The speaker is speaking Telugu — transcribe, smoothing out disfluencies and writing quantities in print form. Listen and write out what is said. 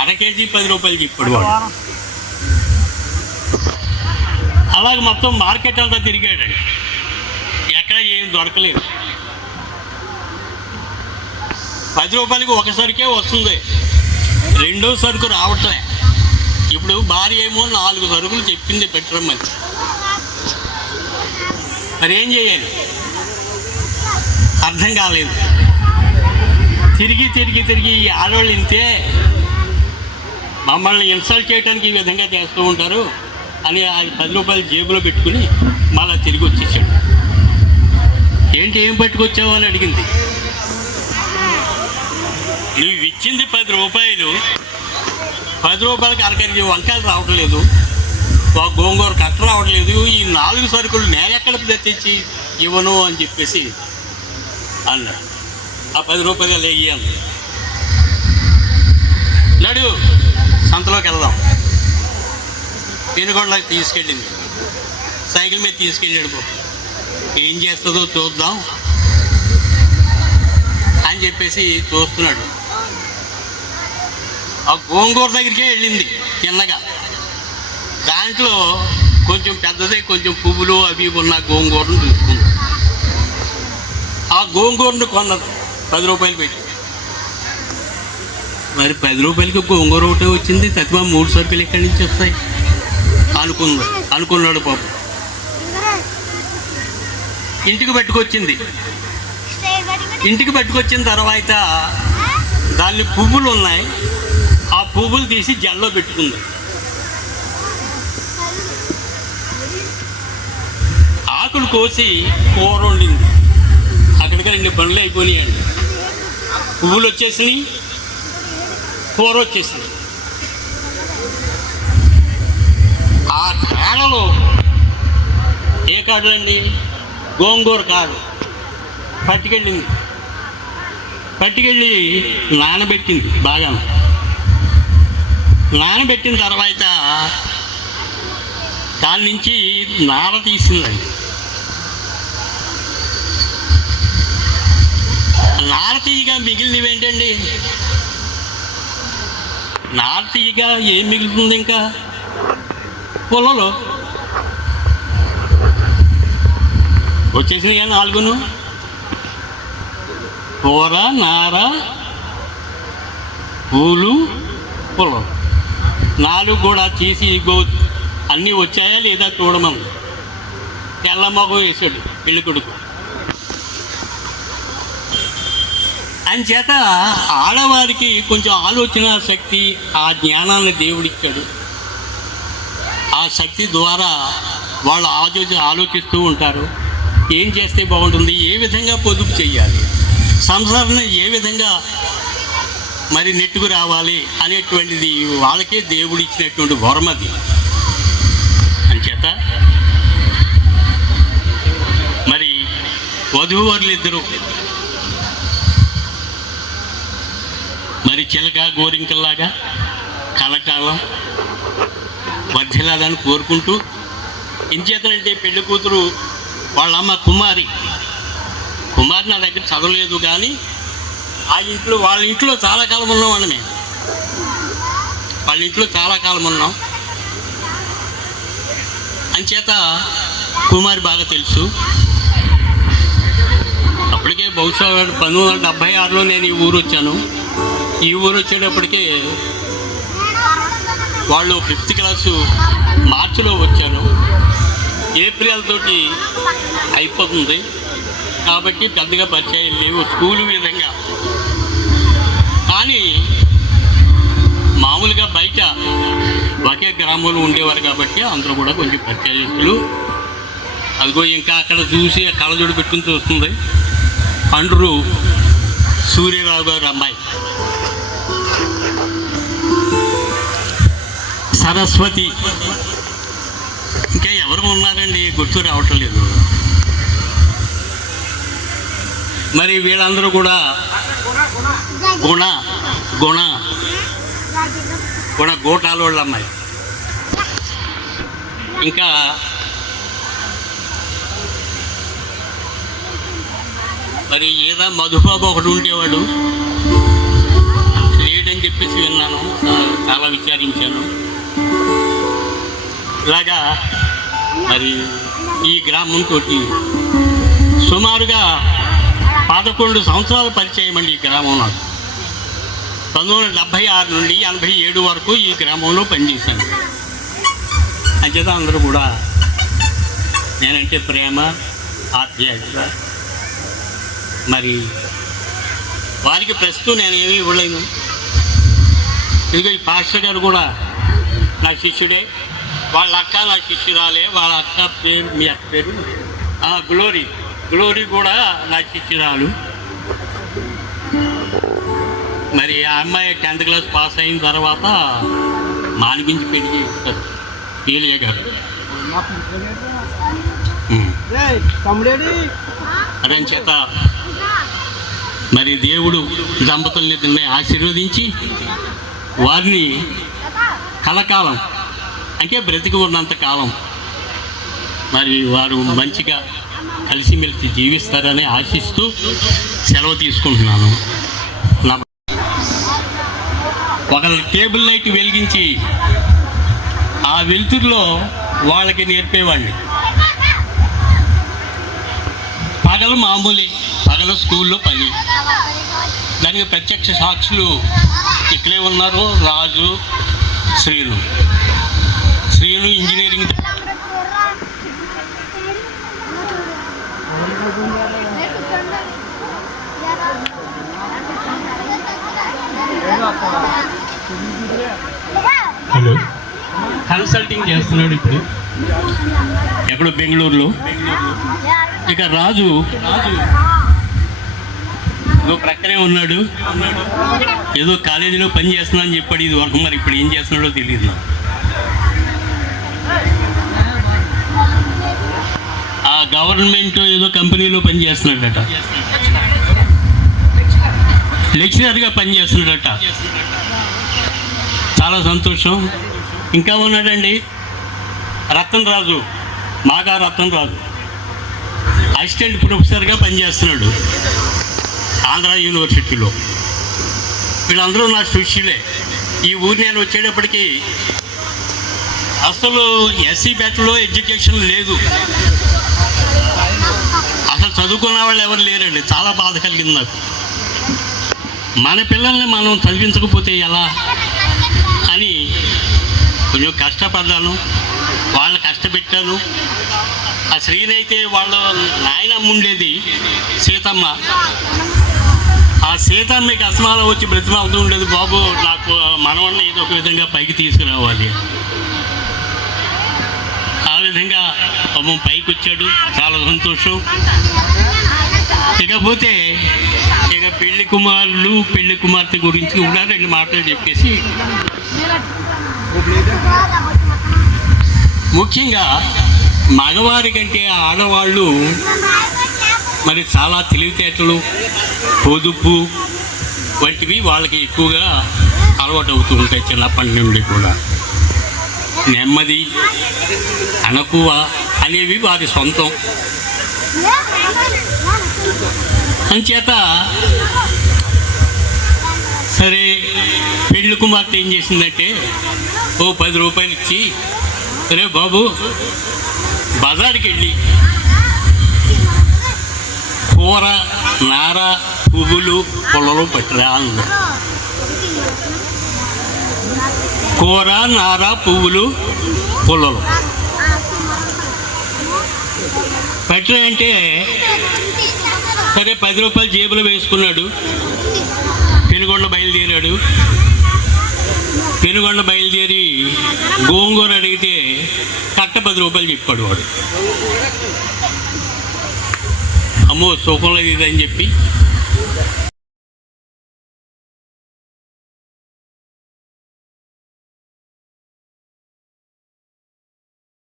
అర కేజీ 10 రూపాయలకి ఇప్పుడు వాడు. అలాగే మొత్తం మార్కెట్ అంతా తిరిగాడండి, ఎక్కడ ఏం దొరకలేదు. 10 రూపాయలకి ఒక సరుకే వస్తుంది, రెండో సరుకు రావట్లే. ఇప్పుడు భార్య ఏమో 4 సరుకులు చెప్పింది పెట్టరమ్మని. మరి ఏం చేయాలి అర్థం కాలేదు. తిరిగి తిరిగి తిరిగి ఈ ఆడవాళ్ళు ఇంతే, మమ్మల్ని ఇన్సల్ట్ చేయడానికి ఈ విధంగా చేస్తూ ఉంటారు అని ఆ 10 రూపాయలు జేబులో పెట్టుకుని మళ్ళీ తిరిగి వచ్చేసాడు. ఏంటి ఏం పట్టుకొచ్చావు అని అడిగింది. నువ్వు ఇచ్చింది 10 రూపాయలు, 10 రూపాయలకి అర కేజీ వంకాయలు రావట్లేదు, గోంగూర కట్ట రావట్లేదు, ఈ 4 సరుకులు నేనెక్కడ తెచ్చి ఇవ్వను అని చెప్పేసి అన్నాడు. ఆ 10 రూపాయలు లేగి అన్న. నడు సంతలోకి వెళ్దాం. పెనుగొండలోకి తీసుకెళ్ళింది, సైకిల్ మీద తీసుకెళ్ళాడు. ఏం చేస్తుందో చూద్దాం అని చెప్పేసి చూస్తున్నాడు. ఆ గోంగూర దగ్గరికే వెళ్ళింది చిన్నగా. దాంట్లో కొంచెం పెద్దదే, కొంచెం పువ్వులు అవి ఉన్న గోంగూరను తీసుకుంది. ఆ గోంగూరను కొన్నది 10 రూపాయలు పెట్టి. మరి 10 రూపాయలకి గోంగూర ఒకటే వచ్చింది, తత్వా 3 సరుకులు ఎక్కడి నుంచి వస్తాయి అనుకున్నాడు పాపం. ఇంటికి పట్టుకొచ్చింది. ఇంటికి పట్టుకొచ్చిన తర్వాత దాన్ని పువ్వులు ఉన్నాయి, ఆ పువ్వులు తీసి జల్లో పెట్టుకుంది. ఆకులు కోసి కూర వండింది. అక్కడికి 2 పనులు అయిపోయినాయండి. పువ్వులు వచ్చేసినాయి, కూర వచ్చేసింది. ఆ కాడలో ఏ కాడలండి, గోంగూర కాడు పట్టుకెళ్ళింది. పట్టుకెళ్ళి నానబెట్టింది. బాగా నానబెట్టిన తర్వాత దాని నుంచి నార తీసిందండి. నార తీయగా మిగిలినవి ఏంటండి, నార తీయగా ఏం మిగులుతుంది ఇంకా పొలంలో వచ్చేసినాయి. 4 కూర, నార, పూలు, పొలం 4 కూడా తీసి అన్నీ వచ్చాయా లేదా చూడమని తెల్ల మొగం వేసాడు పెళ్ళి కొడుకు. అంచేత ఆడవారికి కొంచెం ఆలోచన శక్తి, ఆ జ్ఞానాన్ని దేవుడిచ్చాడు. ఆ శక్తి ద్వారా వాళ్ళు ఆలోచిస్తూ ఉంటారు. ఏం చేస్తే బాగుంటుంది, ఏ విధంగా పొదుపు చేయాలి, సంసారాన్ని ఏ విధంగా మరి నెట్టుకు రావాలి అనేటువంటిది వాళ్ళకే దేవుడు ఇచ్చినటువంటి వరమది. అంచేత మరి వధూవరులు ఇద్దరు మరి చిలక గోరింకల్లాగా కలకాలం వర్ధిల్లాలని కోరుకుంటూ, ఇంచేతనంటే పెళ్లి కూతురు వాళ్ళ అమ్మ కుమారి నా దగ్గర చదవలేదు, కానీ వాళ్ళ ఇంట్లో చాలా కాలం ఉన్నామండి. మేము వాళ్ళ ఇంట్లో చాలా కాలం ఉన్నాం. అంచేత కుమారి బాగా తెలుసు. అప్పటికే బహుశా 1976లో నేను ఈ ఊరు వచ్చాను. ఈ ఊరు వచ్చేటప్పటికే వాళ్ళు 5th క్లాసు మార్చిలో వచ్చాను. ఏప్రిల్ తోటి అయిపోతుంది కాబట్టి పెద్దగా పరిచయం లేవు స్కూలు విధంగా. కానీ మామూలుగా బయట ఒకే గ్రామంలో ఉండేవారు కాబట్టి అందరూ కూడా కొంచెం పరిచయస్తులు. అదిగో ఇంకా అక్కడ చూసి కళ్ళజోడు పెట్టుకుని చూస్తుంది అండ్రు సూర్యరావు గారు అమ్మాయి సరస్వతి. ఇంకా ఎవరు ఉన్నారండి గుర్తు రావటం లేదు. మరి వీళ్ళందరూ కూడా గుణ గోటాల వాళ్ళ అమ్మాయి. ఇంకా మరి ఏదో మధుబాబు ఒకడు ఉండేవాడు, లేడని అని చెప్పేసి విన్నాను, చాలా విచారించాను. ఇలాగా మరి ఈ గ్రామంతో సుమారుగా 11 సంవత్సరాల పరిచయం అండి ఈ గ్రామం నాకు. 1976 నుండి 87 వరకు ఈ గ్రామంలో పనిచేశాను. అంచేత అందరూ కూడా నేనంటే ప్రేమ, ఆప్యాయత. మరి వారికి ప్రస్తుతం నేను ఏమీ ఇవ్వలేను. ఇదిగో ఈ పాస్టర్ గారు కూడా నా శిష్యుడే, వాళ్ళ అక్క నా శిష్యురాలే. వాళ్ళ అక్క పేరు, మీ అక్క పేరు గ్లోరీ కూడా నా శిష్యురాలు. మరి ఆ అమ్మాయి 10th క్లాస్ పాస్ అయిన తర్వాత మానిపించి పెళ్లి చేస్తారు ఏలియా గారు. అదని చేత మరి దేవుడు దంపతుల్ని ఆశీర్వదించి వారిని కలకాలం అంటే బ్రతికి ఉన్నంత కాలం మరి వారు మంచిగా కలిసిమెలిసి జీవిస్తారని ఆశిస్తూ సెలవు తీసుకుంటున్నాను. ఒక టేబుల్ లైట్ వెలిగించి ఆ వెలుతురులో వాళ్ళకి నేర్పేవాడిని. పగలు మామూలు, పగలు స్కూల్లో పని. దానికి ప్రత్యక్ష సాక్షులు ఇక్కడే ఉన్నారు. రాజు, శ్రీను ఇంజనీరింగ్ హలో కన్సల్టింగ్ చేస్తున్నాడు ఇప్పుడు ఎక్కడో బెంగళూరులో. ఇక రాజు ప్రక్కనే ఉన్నాడు. ఏదో కాలేజీలో పని చేస్తున్నా అని చెప్పాడు ఇది వరకు. మరి ఇప్పుడు ఏం చేస్తున్నాడో తెలియదు. ఆ గవర్నమెంట్ ఏదో కంపెనీలో పని చేస్తున్నాడట, లెక్చరర్గా పని చేస్తున్నాడట. చాలా సంతోషం. ఇంకా ఉన్నాడండి రతన్ రాజు, మాగా రతన్ రాజు, అసిస్టెంట్ ప్రొఫెసర్గా పనిచేస్తున్నాడు ఆంధ్ర యూనివర్సిటీలో. వీళ్ళందరూ నా శిష్యులే. ఈ ఊరు నేను వచ్చేటప్పటికి అసలు ఎస్సీ బ్యాచ్లో ఎడ్యుకేషన్ లేదు, అసలు చదువుకున్న వాళ్ళు ఎవరు లేరండి. చాలా బాధ కలిగింది నాకు. మన పిల్లల్ని మనం చదివించకపోతే ఎలా అని కొంచెం కష్టపడ్డాను, వాళ్ళని కష్టపెట్టాను. ఆ శ్రీనైతే వాళ్ళ నాయనమ్మ ఉండేది సీతమ్మ. ఆ సీతమ్మకి అసమానం వచ్చి బ్రతిమాలుతూ ఉండేది, బాబు నాకు మనవన్న ఏదో ఒక విధంగా పైకి తీసుకురావాలి. ఆ విధంగా పాపం పైకి వచ్చాడు, చాలా సంతోషం. ఇకపోతే ఇక పెళ్లి కుమారులు పెళ్లి కుమార్తె గురించి కూడా 2 మాటలు చెప్పేసి, ముఖ్యంగా మగవారి కంటే ఆడవాళ్ళు మరి చాలా తెలివితేటలు, పొదుపు వంటివి వాళ్ళకి ఎక్కువగా అలవాటు అవుతూ ఉంటాయి. చిన్నప్పటి నుండి కూడా నెమ్మది, అణకువ అనేవి వారి సొంతం. అంచేత సరే పెళ్లి కుమార్తె ఏం చేసిందంటే ఓ 10 రూపాయలు ఇచ్చి, సరే బాబు బజార్కి వెళ్ళి కూర, నార, పువ్వులు, పొలలో పట్టిరా అన్నారు. కూర, నార, పువ్వులు, పొలలో పట్టిరా అంటే సరే 10 రూపాయలు జేబులో వేసుకున్నాడు. పెనుగొండ బయలుదేరాడు. పెనుగొండ బయలుదేరి గోంగూర అడిగితే కట్ట 10 రూపాయలు చెప్పాడు వాడు. అమ్మో సుఖం లేదు ఇదని చెప్పి